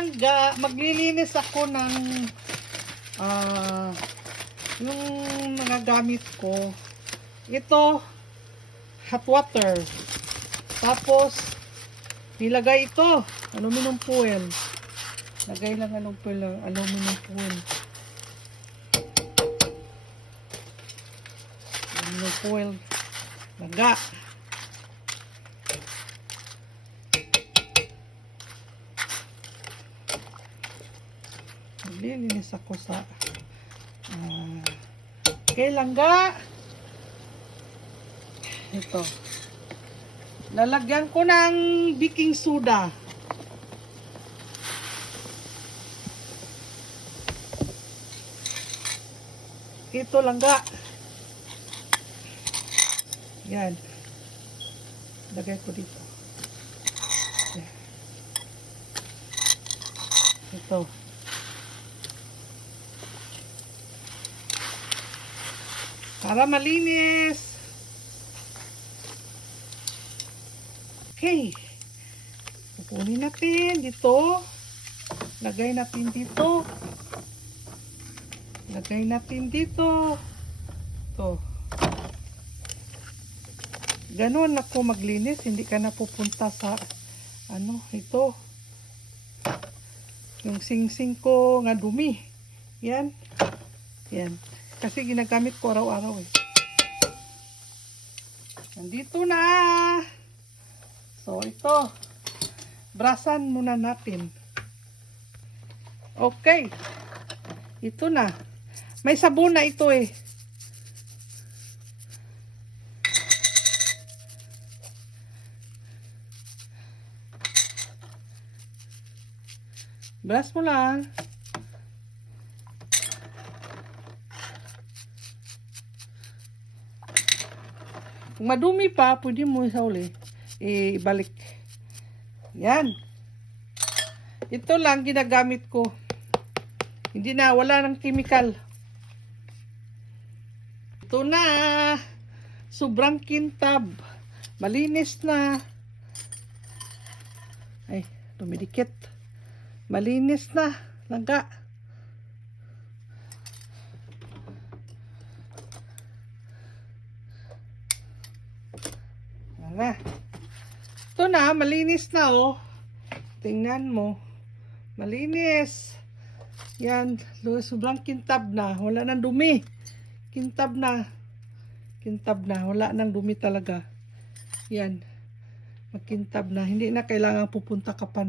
langga, maglilinis ako ng yung mga gamit ko. Ito, hot water. Tapos, nilagay ito, aluminum foil. Lagay lang aluminum foil. Aluminum foil. Laga. Maglilinis ako sa okay, langga. Ito. Lalagyan ko ng baking soda. Ito langga. Yan. Lagay ko dito. Ito. Para malinis. Okay. Pupunin natin dito. Lagay natin dito. Lagay natin dito. Ito. Ganon ako maglinis. Hindi ka na pupunta sa ito. Yung sing-sing ko nga dumi. Yan. Yan. Kasi ginagamit ko araw-araw eh. Nandito na. So, ito. Brasan muna natin. Okay. Ito na. May sabon na ito eh. Brush mo lang. Kung madumi pa, pwede mo sa uli. Ibalik. Yan. Ito lang ginagamit ko. Hindi na, wala ng chemical. Ito na. Sobrang kintab. Malinis na. Ay, dumidikit. Malinis na. Langga. Na. Ito na, malinis na oh. Tingnan mo. Malinis. Yan, sobrang kintab na. Wala nang dumi. Kintab na. Kintab na. Wala nang dumi talaga. Yan. Magkintab na. Hindi na kailangan pupunta ka pa.